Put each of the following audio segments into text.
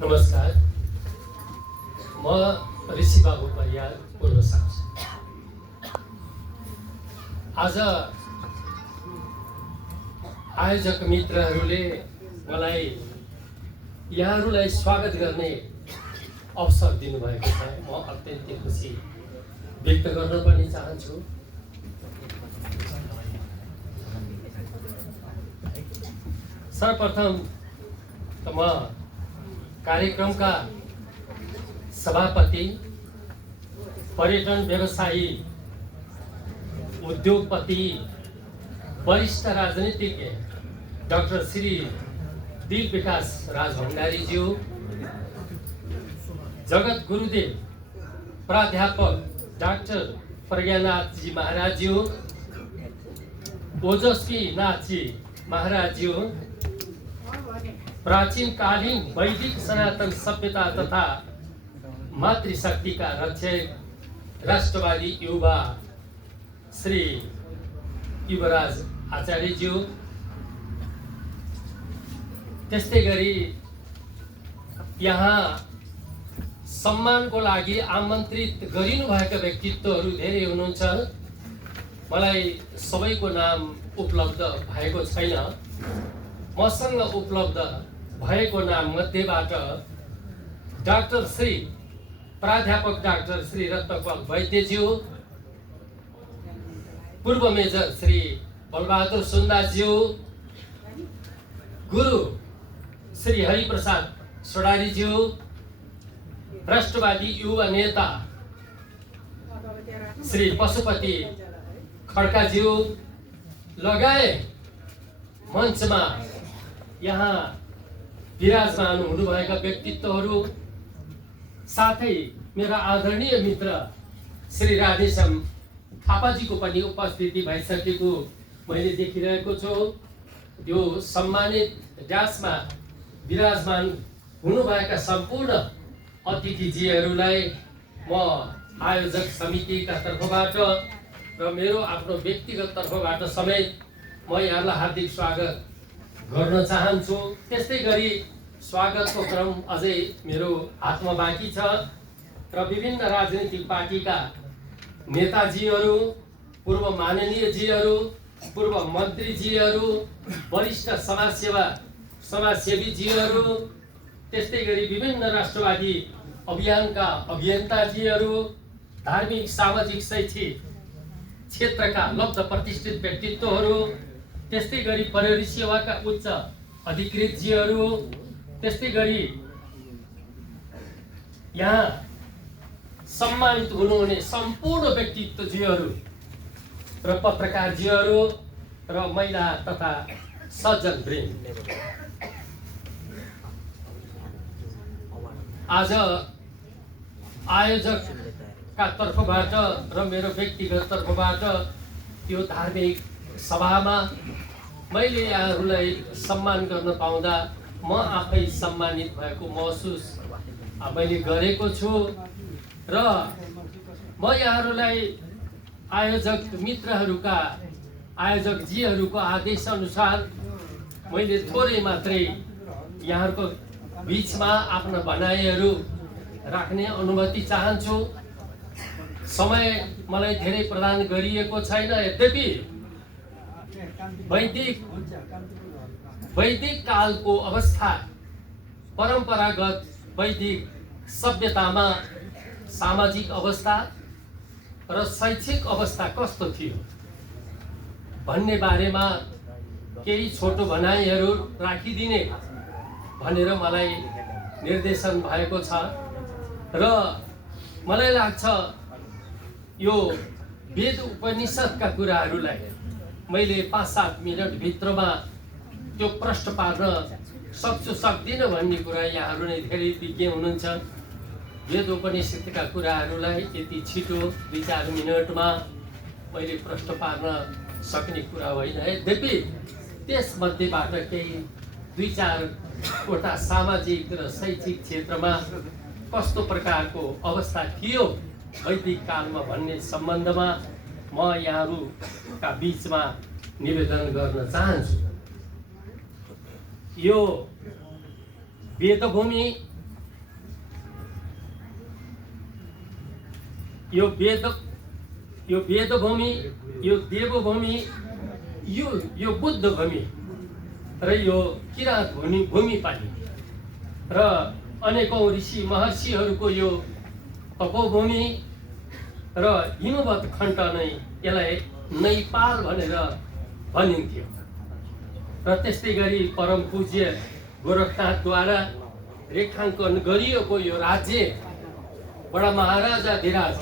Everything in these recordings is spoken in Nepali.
नमस्कार, म ऋषि बाबु परियार पूर्व सांसद। आज आयोजक मित्रहरूले मलाई यहाँहरूलाई स्वागत गर्ने अवसर दिनुभएको छ। म अत्यन्तै खुसी व्यक्त गर्न पनि चाहन्छु। सर्वप्रथम त म कार्यक्रमका सभापति, पर्यटन व्यवसायी, उद्योगपति, वरिष्ठ राजनीतिज्ञ डाक्टर श्री दिल विकास राजभण्डारीज्यू, जगत गुरुदेव प्राध्यापक डाक्टर प्रज्ञानाथजी महाराजज्यू, ओजस्वी नाथजी महाराजज्यू, प्राचीन कालीन वैदिक सनातन सभ्यता तथा मातृशक्ति का रक्षक राष्ट्रवादी युवा श्री युवराज आचार्यज्यू, त्यस्तै गरी यहाँ सम्मानको लागि आमन्त्रित गरिनुभएका व्यक्तित्वहरू धेरै हुनुहुन्छ। मलाई सबैको नाम उपलब्ध भएको छैन। मसँग उपलब्ध भएको नाम मध्येबाट डाक्टर श्री प्राध्यापक डाक्टर श्री रत्नपाल वैद्यज्यू, पूर्व मेजर श्री बलबहादुर सुन्दासज्यू, गुरु श्री हरिप्रसाद सोडारीज्यू, राष्ट्रवादी युवा नेता श्री पशुपति खड्काज्यू लगायत मञ्चमा यहाँ विराजमान हुनुभएका व्यक्तित्वहरू, साथै मेरा आदरणीय मित्र श्री राधेश्याम थापाजीको पनि उपस्थिति भइसकेको मैले देखिरहेको छु। यो सम्मानित ड्यासमा विराजमान हुनुभएका सम्पूर्ण अतिथिजीहरूलाई म आयोजक समितिका तर्फबाट र मेरो आफ्नो व्यक्तिगत तर्फबाट समेत म यहाँलाई हार्दिक स्वागत गर्न चाहन्छु। त्यस्तै गरी स्वागतको क्रम अझै मेरो हातमा बाँकी छ र विभिन्न राजनीतिक पार्टीका नेताजीहरू, पूर्व माननीयजीहरू, पूर्व मन्त्रीजीहरू, वरिष्ठ समाजसेवीजीहरू, त्यस्तै गरी विभिन्न राष्ट्रवादी अभियानका अभियन्ताजीहरू, धार्मिक, सामाजिक, शैक्षिक क्षेत्रका लब्ध प्रतिष्ठित व्यक्तित्वहरू, त्यस्तै गरी प्रहरी सेवाका उच्च अधिकृतजीहरू, त्यस्तै गरी यहाँ सम्मानित हुनुहुने सम्पूर्ण व्यक्तित्वजीहरू र पत्रकारजीहरू र महिला तथा सज्जन वृन्द, आज आयोजकका तर्फबाट र मेरो व्यक्तिगत तर्फबाट यो धार्मिक सभामा मैले यहाँहरूलाई सम्मान गर्न पाउँदा म आफै सम्मानित भएको महसुस मैले गरेको छु र म यहाँहरूलाई आयोजक मित्रहरूका, आयोजकजीहरूको आदेश अनुसार मैले थोरै मात्रै यहाँहरूको बिचमा आफ्ना भनाइहरू राख्ने अनुमति चाहन्छु। समय मलाई धेरै प्रदान गरिएको छैन। यद्यपि वैदिक कालको अवस्था, परम्परागत वैदिक सभ्यतामा सामाजिक अवस्था र शैक्षिक अवस्था कस्तो थियो भन्ने बारेमा केही छोटो भनाइहरू राखिदिने भनेर मलाई निर्देशन भएको छ र मलाई लाग्छ यो वेद उपनिषदका कुराहरूलाई मैले 5-7 मिनट भित्रमा त्यो प्रश्न पार्न सक्छु सक्दिनँ भन्ने कुरा यहाँहरू नै धेरै विज्ञ हुनुहुन्छ। वेद उपनिषदका कुराहरूलाई यति छिटो 2-4 मिनटमा मैले प्रश्न पार्न सक्ने कुरा होइन। यद्यपि त्यसमध्येबाट केही 2-4 वटा सामाजिक र शैक्षिक क्षेत्रमा कस्तो प्रकारको अवस्था थियो वैदिक कालमा भन्ने सम्बन्धमा म यहाँहरूका बीचमा निवेदन गर्न चाहन्छु। यो वेदभूमि यो वेद भूमि, यो देवभूमि, यो बुद्ध भूमि र यो किराँत भूमि पनि र अनेकौं ऋषि महर्षिहरूको यो तपोभूमि र हिमवत् खण्ड नै यसलाई नेपाल भनेर भनिन्थ्यो। र त्यस्तै गरी परम पूज्य गोरखनाथद्वारा रेखाङ्कन गरिएको यो राज्य बडा महाराजाधिराज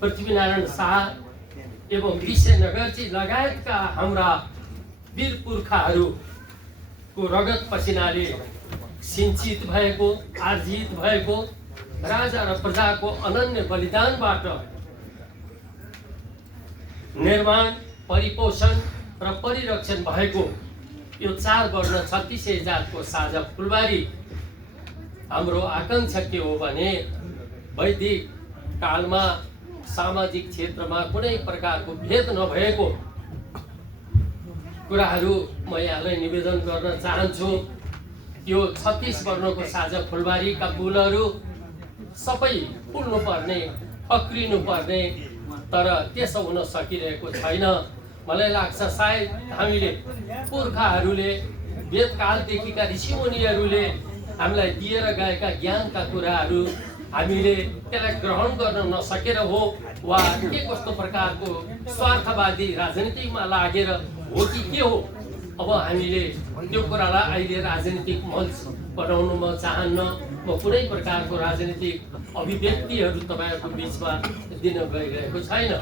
पृथ्वीनारायण शाह एवं विश्वनगरजी लगायतका हाम्रा वीर पुर्खाहरूको रगत पसिनाले सिञ्चित भएको, आर्जित भएको, राजा र प्रजाको अनन्य बलिदानबाट निर्माण, परिपोषण र परिरक्षण भएको यो 4 वर्ण 36 जातको साझा फुलबारी हाम्रो आकांक्षा के हो भने वैदिक कालमा सामाजिक क्षेत्रमा कुनै प्रकारको भेद नभएको कुराहरू म यहाँलाई निवेदन गर्न चाहन्छु। यो 36 वर्णको साझा फुलबारीका फुलहरू सबै फुल्नुपर्ने, फक्रिनुपर्ने, तर त्यसो हुन सकिरहेको छैन। मलाई लाग्छ सायद हामीले पुर्खाहरूले, वेदकालदेखिका ऋषिमुनिहरूले हामीलाई दिएर गएका ज्ञानका कुराहरू हामीले त्यसलाई ग्रहण गर्न नसकेर हो, वा के कस्तो प्रकारको स्वार्थवादी राजनीतिमा लागेर हो कि के हो। अब हामीले त्यो कुरालाई अहिले राजनीतिक मञ्च बनाउनु म चाहन्न। म कुनै प्रकारको राजनीतिक अभिव्यक्तिहरू तपाईँहरूको बिचमा दिन गइरहेको छैन।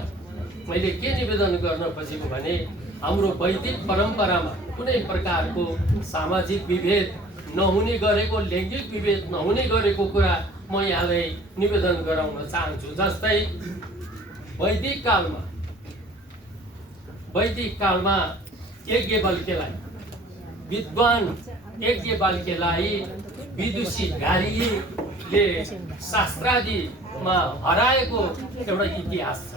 मैले के निवेदन गर्न खोजेको भने हाम्रो वैदिक परम्परामा कुनै प्रकारको सामाजिक विभेद नहुने गरेको, लैङ्गिक विभेद नहुने गरेको कुरा म यहाँलाई निवेदन गराउन चाहन्छु। जस्तै वैदिक कालमा यज्ञवल्क्यलाई, विद्वान यज्ञवल्क्यलाई विदुषी गार्गीले शास्त्रादिमा हराएको एउटा इतिहास छ।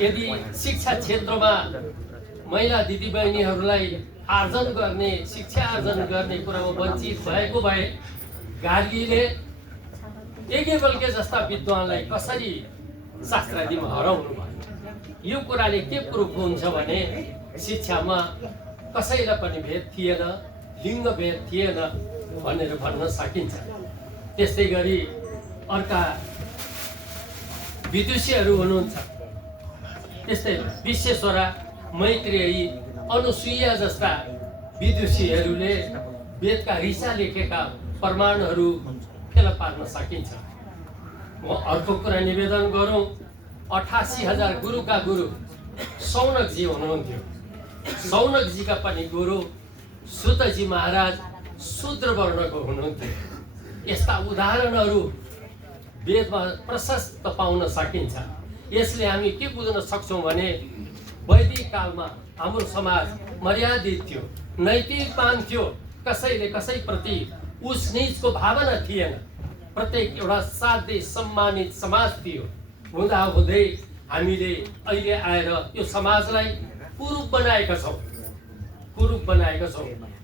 यदि शिक्षा क्षेत्रमा महिला दिदीबहिनीहरूलाई आर्जन गर्ने, शिक्षा आर्जन गर्ने कुरामा वञ्चित भएको भए गार्गीले यज्ञवल्क्य जस्ता विद्वानलाई कसरी शास्त्रादिमा हराउनु भयो। यो कुराले के प्रुफ हुन्छ भने शिक्षामा कसैलाई पनि भेद थिएन, लिङ्ग भेद थिएन भनेर भन्न सकिन्छ। त्यस्तै गरी अर्का विदुषीहरू हुनुहुन्छ। त्यस्तै विश्वेश्वरा, मैत्रेयी, अनुसुईया जस्ता विदुषीहरूले वेदका ऋषा लेखेका प्रमाणहरू फेला पार्न सकिन्छ। म अर्को कुरा निवेदन गरौँ, 88,000 गुरुका गुरु सौनकजी हुनुहुन्थ्यो। सौनकजीका पनि गुरु सुतजी महाराज शूद्र वर्णको हुनुहुन्थ्यो। यस्ता उदाहरणहरू वेदमा प्रशस्त पाउन सकिन्छ। यसले हामी के बुझ्न सक्छौँ भने वैदिक कालमा हाम्रो समाज मर्यादित थियो, नैतिकवान थियो। कसैले कसैप्रति उस नीचको भावना थिएन। प्रत्येक एउटा साध्य सम्मानित समाज थियो। हुँदाहुँदै हामीले अहिले आएर यो समाजलाई कुरूप बनाएका छौँ।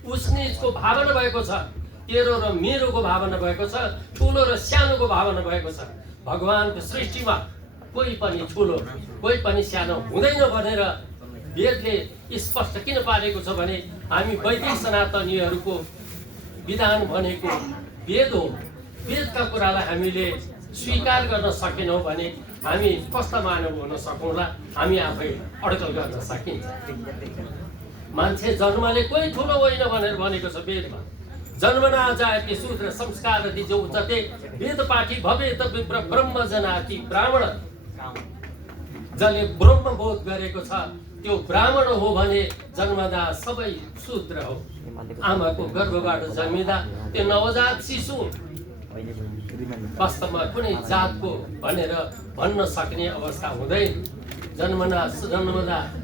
उस नीचको भावना भएको छ, तेरो र मेरोको भावना भएको छ, ठुलो र सानोको भावना भएको छ। भगवानको सृष्टिमा कोही पनि ठुलो, कोही पनि सानो हुँदैन भनेर वेदले स्पष्ट किन पारेको छ भने हामी वैदिक सनातनीहरूको विधान भनेको वेद हो। वेदका कुरालाई हामीले स्वीकार गर्न सकेनौँ भने हामी कस्ता मानव हुन सकौँला, हामी आफै अड्कल गर्न सकिन्छ। मान्छे जन्मले कोही ठुलो होइन भनेर भनेको छ वेदमा। जन्मना जायते शूद्र संस्कार दिजो उच्चते वेद पाठी भवे त विप्र ब्रह्म जनाति ब्राह्मण। जसले ब्रह्मबोध गरेको छ त्यो ब्राह्मण हो भने जन्मदा सबै शूद्र हो। आमाको गर्भबाट जन्मिँदा त्यो नवजात शिशु वास्तवमा कुनै जातको भनेर भन्न सक्ने अवस्था हुँदैन। जन्मदा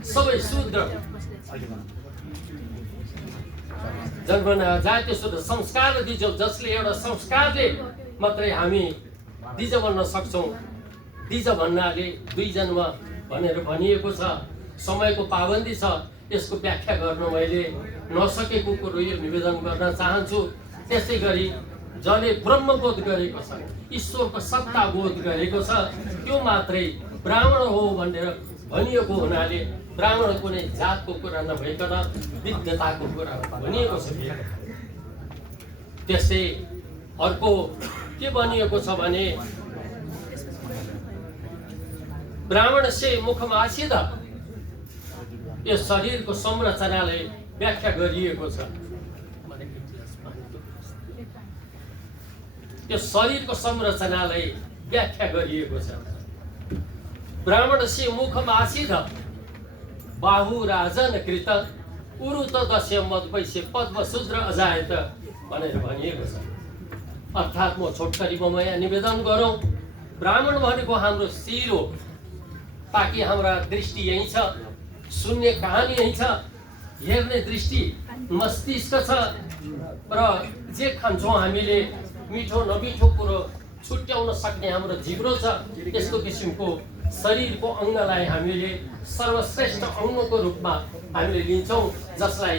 सबै शूद्र। जन्मना जातीय शूद्र संस्कार दिजो, जसले एउटा संस्कारले मात्रै हामी दिज भन्न सक्छौँ। दिज भन्नाले 2 जन्म भनेर भनिएको छ। समयको पाबन्दी छ, यसको व्याख्या गर्न मैले नसकेको कुरो यो निवेदन गर्न चाहन्छु। त्यसै गरी जसले ब्रह्मबोध गरेको छ, ईश्वरको सत्ता बोध गरेको छ, त्यो मात्रै ब्राह्मण हो भनेर भनिएको हुनाले ब्राह्मण कुनै जातको कुरा नभइकन विद्वताको कुरा भनिएको छ। त्यस्तै अर्को के भनिएको छ भने ब्राह्मण से मुखमासिद, यो शरीरको संरचनाले व्याख्या गरिएको छ। यो शरीरको संरचनालाई व्याख्या गरिएको छ। ब्राह्मण से मुखमासिद बाहु राजन कृत उरुत दस्य मदवैश्य पद्म शूद्र अजायत भनेर भनिएको छ। अर्थात् म छोटकरीमा म यहाँ निवेदन गरौँ, ब्राह्मण भनेको हाम्रो शिर हो, ताकि हाम्रा दृष्टि यहीँ छ, सुन्ने कहानी यहीँ छ, हेर्ने दृष्टि मस्तिष्क छ, र जे खान्छौँ हामीले मिठो नमिठो कुरो छुट्याउन सक्ने हाम्रो जिब्रो छ। यस्तो किसिमको शरीरको अङ्गलाई हामीले सर्वश्रेष्ठ अङ्गको रूपमा हामीले लिन्छौँ, जसलाई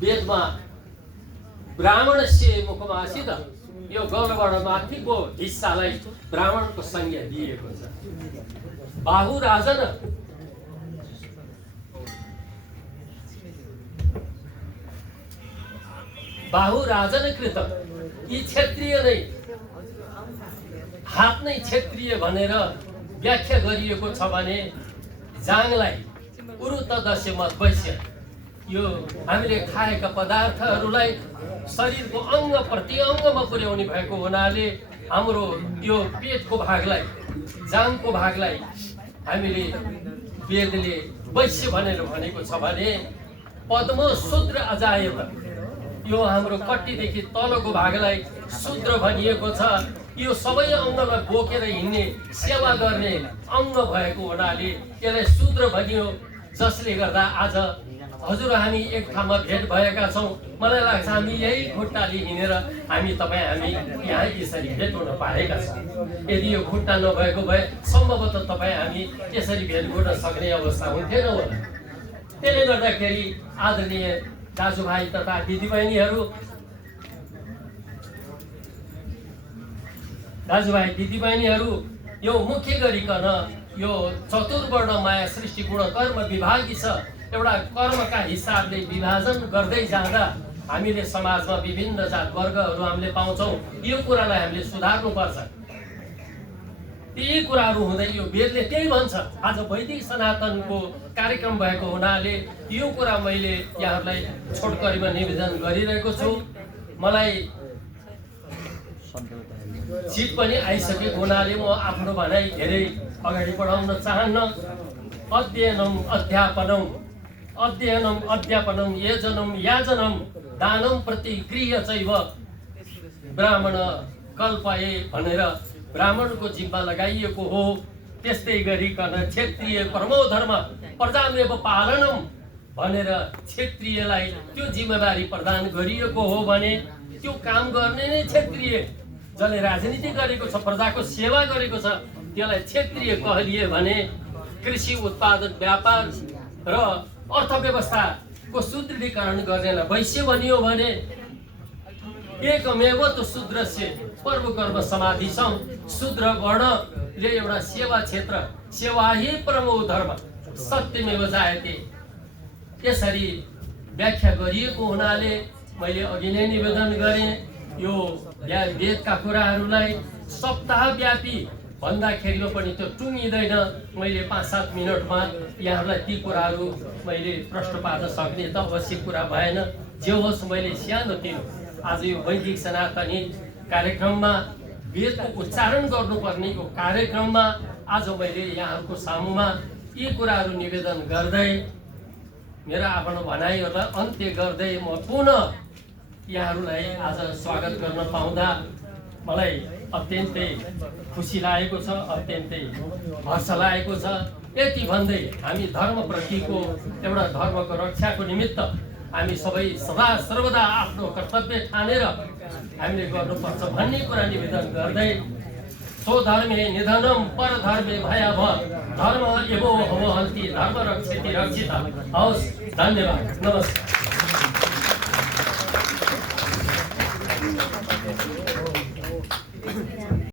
वेदमा ब्राह्मण से मुखमासिद, यो गौरबाट माथिको हिस्सालाई ब्राह्मणको संज्ञा दिएको छ। बाहु राजन, बाहु राजन कृत, यी क्षेत्रीय नै, हात नै क्षेत्रीय भनेर व्याख्या गरिएको छ भने जाङलाई उरुत दस्य मदवैश्य, यो हामीले खाएका पदार्थहरूलाई शरीरको अङ्ग प्रति अङ्गमा पुर्याउने भएको हुनाले हाम्रो यो पेटको भागलाई, जाङको भागलाई हामीले वेदले वैश्य भनेर भनेको छ भने पद्म शूद्र अजायत, यो हाम्रो कट्टीदेखि तलको भागलाई शूद्र भनिएको छ। यो सबै अङ्गलाई बोकेर हिँड्ने, सेवा गर्ने अङ्ग भएको हुनाले यसलाई शूद्र भनियो। जसले गर्दा आज हजुर हामी एक ठाउँमा भेट भएका छौँ, मलाई लाग्छ हामी यही खुट्टाले हिँडेर हामी यहाँ यसरी भेट हुन पाएका छौँ। यदि यो खुट्टा नभएको भए सम्भवतः तपाईँ हामी यसरी भेट गर्न सक्ने अवस्था हुन्थेन होला। त्यसले गर्दाखेरि आदरणीय दाजुभाइ तथा दिदीबहिनीहरू, यो मुख्य गरिकन यो चतुर्वर्ण माया सृष्टि गुण कर्म विभागी छ। एउटा कर्मका हिसाबले विभाजन गर्दै जाँदा हामीले समाजमा विभिन्न जात वर्गहरू हामीले पाउँछौँ। यो कुरालाई हामीले सुधार्नुपर्छ। ती कुराहरू हुँदै यो वेदले त्यही भन्छ। आज वैदिक सनातनको कार्यक्रम भएको हुनाले यो कुरा मैले यहाँहरूलाई छोटकरीमा निवेदन गरिरहेको छु। मलाई सिट पनि आइसकेको हुनाले म आफ्नो भनाइ धेरै अगाडि बढाउन चाहन्न। अध्ययनम अध्यापनम येजनम याजनम दानम प्रति गृह चैव ब्राह्मण कल्पये भनेर ब्राह्मणको जिम्मा लगाइएको हो। त्यस्तै गरिकन क्षेत्रीय परमो धर्म प्रजामेव पालनम भनेर क्षेत्रीयलाई त्यो जिम्मेवारी प्रदान गरिएको हो भने त्यो काम गर्ने नै क्षेत्रीय। जसले राजनीति गरेको छ, प्रजाको सेवा गरेको छ, त्यसलाई क्षेत्रीय कहलिए भने कृषि उत्पादन व्यापार र अर्थव्यवस्थाको सुदृढीकरण गर्नेलाई वैश्य भनियो भने एकमेव त शूद्रस्य पर्व कर्म समाधिसम, शूद्र वर्णले एउटा सेवा क्षेत्र, सेवा हि परमो धर्म सत्यमेव जायते यसरी व्याख्या गरिएको हुनाले मैले अघि नै निवेदन गरेँ। यो वेदका कुराहरूलाई सप्ताहव्यापी भन्दाखेरिमा पनि त्यो टुङ्गिँदैन। मैले 5-7 मिनटमा यहाँहरूलाई ती कुराहरू मैले प्रश्न पार्न सक्ने त अवश्य कुरा भएन। जे होस्, मैले सानोतिनो आज यो वैदिक सनातनी कार्यक्रममा वेदको उच्चारण गर्नुपर्ने यो कार्यक्रममा आज मैले यहाँहरूको सामुमा यी कुराहरू निवेदन गर्दै मेरो आफ्नो भनाइहरूलाई अन्त्य गर्दै म पुनः यहाँहरूलाई आज स्वागत गर्न पाउँदा मलाई अत्यन्तै खुसी लागेको छ, अत्यन्तै हर्ष लागेको छ। यति भन्दै हामी धर्मप्रतिको एउटा धर्मको रक्षाको निमित्त हामी सबै सदा सर्वदा आफ्नो कर्तव्य ठानेर हामीले गर्नुपर्छ भन्ने कुरा निवेदन गर्दै स्वधर्मे निधनम परधर्मे भयावह धर्म एवो हो हन्ति धर्म रक्षति रक्षिता। हवस्, धन्यवाद, नमस्कार।